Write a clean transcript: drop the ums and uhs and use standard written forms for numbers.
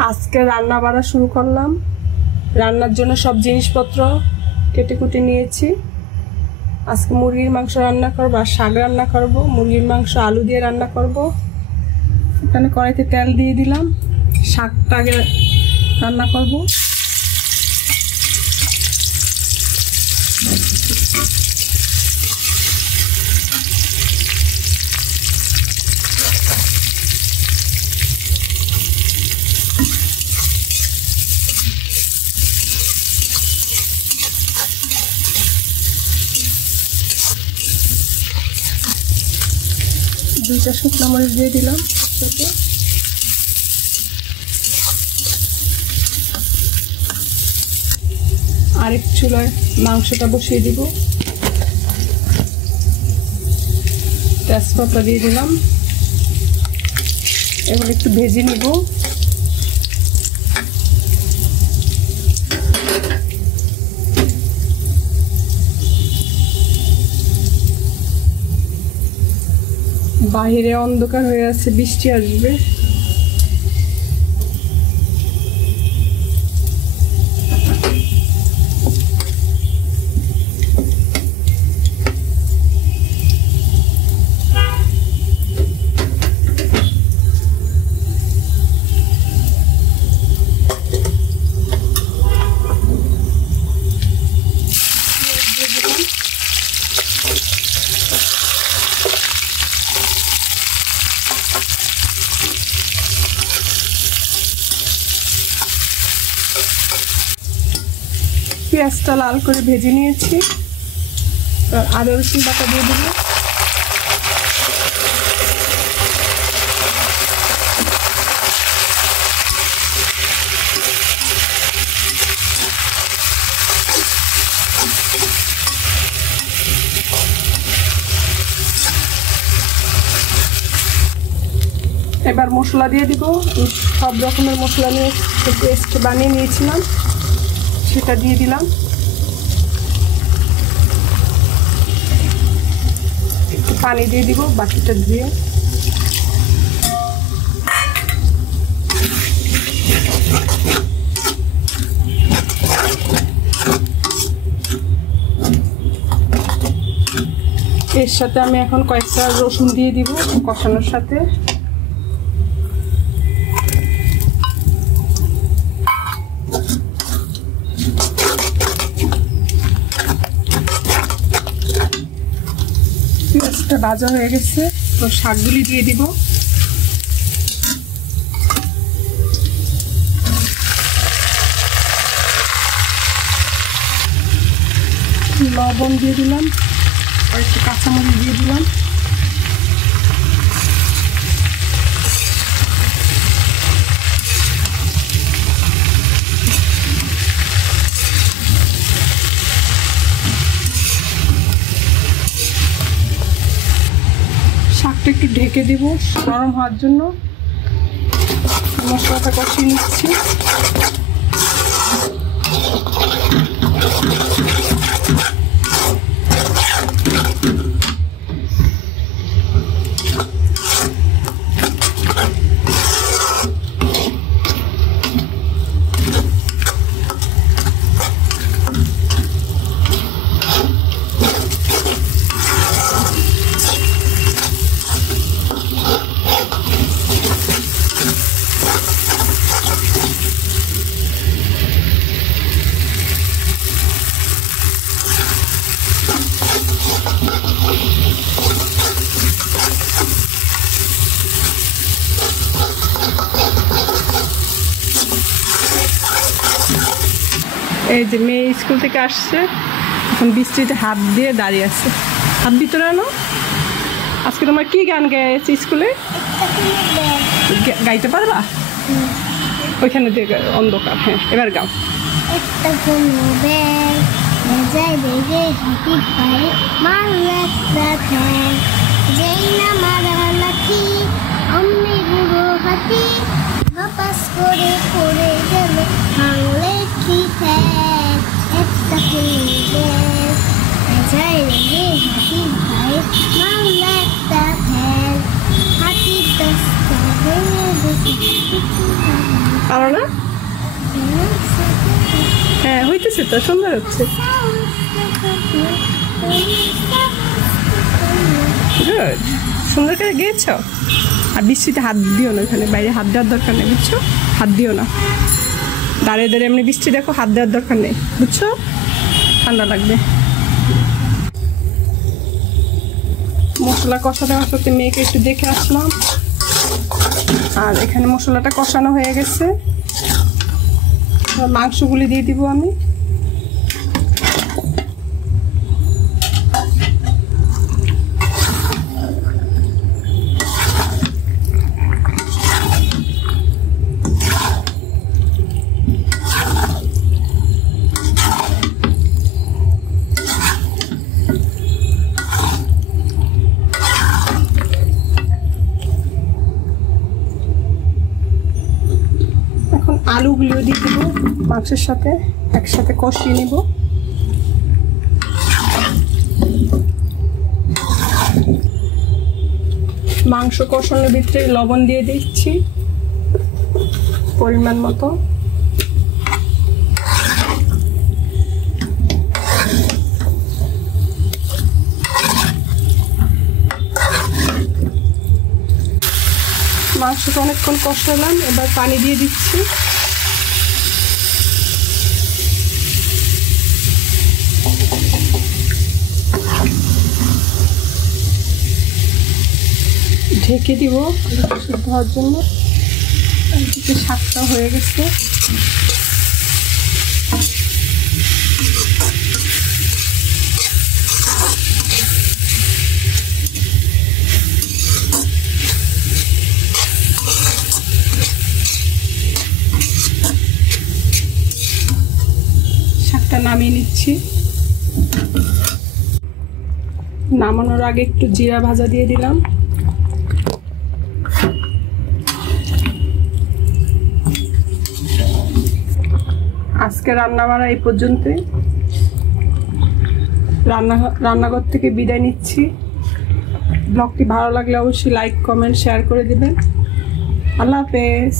আজকে রান্না বাড়া শুরু করলাম। রান্নার জন্য সব জিনিসপত্র কেটে কুটে নিয়েছি। আজকে মুরগির মাংস রান্না করবো আর শাক রান্না করব। মুরগির মাংস আলু দিয়ে রান্না করব। এখানে কড়াইতে তেল দিয়ে দিলাম, শাকটা আগে রান্না করব। দুইটা শুকনো মরিচ দিয়ে দিলাম। আরেক চুলায় মাংসটা বসিয়ে দিব। তেজপাতা দিয়ে দিলাম, এবার একটু ভেজে নিব। বাহিরে অন্ধকার হয়ে আছে, বৃষ্টি আসবে। পেঁয়াজটা লাল করে ভেজে নিয়েছি। আদা রসুন বাটা দিয়ে দেবো। এবার মশলা দিয়ে দিব। সব রকমের মশলা নিয়ে পেস্ট বানিয়ে নিয়েছিলাম, সেটা দিয়ে দিলাম। একটু পানি দিয়ে দিব বাকিটা দিয়ে। এর সাথে আমি এখন কয়েকটা রসুন দিয়ে দিব কষানোর সাথে। পেঁয়াজটা ভাজা হয়ে গেছে, তো শাকগুলি দিয়ে দিব। লবণ দিয়ে দিলাম, আর একটু কাঁচামরিচ দিয়ে দিলাম। শাকটা একটু ঢেকে দেবো নরম হওয়ার জন্য। মশলাটা কষিয়ে নিচ্ছি। এই যে মেয়ে স্কুল থেকে আসছে, এখন বৃষ্টিতে হাত দিয়ে দাঁড়িয়ে আছে। হাত ভিতরে আনো। আজকে তোমার কি গান গাইছে স্কুলে? গাইতে পারবা? ওইখানে দিয়ে অন্ধকার। হ্যাঁ, এবার গাও। পারো না? হ্যাঁ হইতেছে তো, সুন্দর হচ্ছে। গুড, সুন্দর করে গেয়েছ। আর বৃষ্টিতে হাত দিও না, এখানে বাইরে হাত দেওয়ার দরকার নেই, বুঝছো? হাত দিও না, দাঁড়িয়ে দাঁড়িয়ে এমনি বৃষ্টি দেখো, হাত দেওয়ার দরকার নেই, বুঝছো? ঠান্ডা লাগবে। মশলা কষাতে কষাতে মেয়েকে একটু দেখে আসলাম, আর এখানে মশলাটা কষানো হয়ে গেছে। মাংসগুলি দিয়ে দিব আমি। আলুগুলিও দিয়ে দেব মাংসের সাথে, একসাথে কষিয়ে নেব। মাংস কষানোর ভিতরে লবণ দিয়ে দিচ্ছি পরিমাণ মতো। মাংসটা অনেকক্ষণ কষালাম, এবার পানি দিয়ে দিচ্ছি। ঢেকে দিব সিদ্ধ হওয়ার জন্য। শাকটা হয়ে গেছে। শাকটা নামিয়ে নিচ্ছি। নামানোর আগে একটু জিরা ভাজা দিয়ে দিলাম। আজকে রান্না বান্না এই পর্যন্তই। রান্নাঘর থেকে বিদায় নিচ্ছি। ব্লগটি ভালো লাগলে অবশ্যই লাইক, কমেন্ট, শেয়ার করে দিবেন। আল্লাহ হাফেজ।